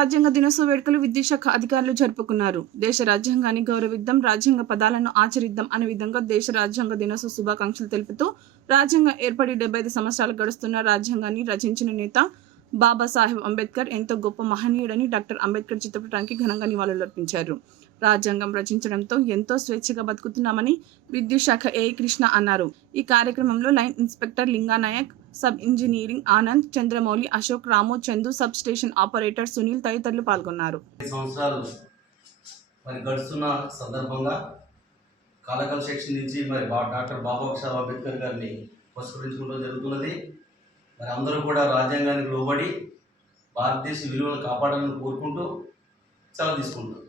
రాజ్యాంగ దినోత్సవ వేడుకలు విద్యుత్ శాఖ అధికారులు జరుపుకున్నారు. దేశ రాజ్యాంగాన్ని గౌరవిద్దాం, రాజ్యాంగ పదాలను ఆచరిద్దాం అనే విధంగా దేశ రాజ్యాంగ దినోత్సవ శుభాకాంక్షలు తెలుపుతూ రాజ్యాంగం ఏర్పడి 75 సంవత్సరాలు గడుస్తున్న రాజ్యాంగాన్ని రచించిన నేత బాబాసాహెబ్ అంబేద్కర్ ఎంతో గొప్ప మహనీయుడని డాక్టర్ అంబేద్కర్ చిత్రపటానికి ఘనంగా నివాళులర్పించారు. రాజ్యాంగం రచించడంతో ఎంతో స్వేచ్ఛగా బతుకుతున్నామని విద్యుత్ శాఖ ఏఐ కృష్ణ అన్నారు. ఈ కార్యక్రమంలో line inspector Linganayak, sub engineering Anand, Chandramouli, Ashok, Ramu, Chandu, sub station operator Sunil తదితరులు పాల్గొన్నారు. గడుస్తున్న సందర్భంగా కాలకల్ సెక్షన్ నుంచి డాక్టర్ బాబాసాహెబ్ అంబేద్కర్ గారిని పురస్కరించుకోవడం జరుగుతున్నది. అందరూ కూడా రాజ్యాంగానికి లోబడి భారతదేశ విలువలను కాపాడాలని కోరుకుంటూ సెలవు తీసుకుంటారు.